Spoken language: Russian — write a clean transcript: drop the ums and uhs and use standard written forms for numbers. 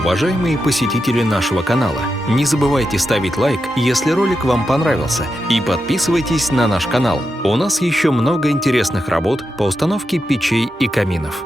уважаемые посетители нашего канала, не забывайте ставить лайк, если ролик вам понравился, и подписывайтесь на наш канал. У нас еще много интересных работ по установке печей и каминов.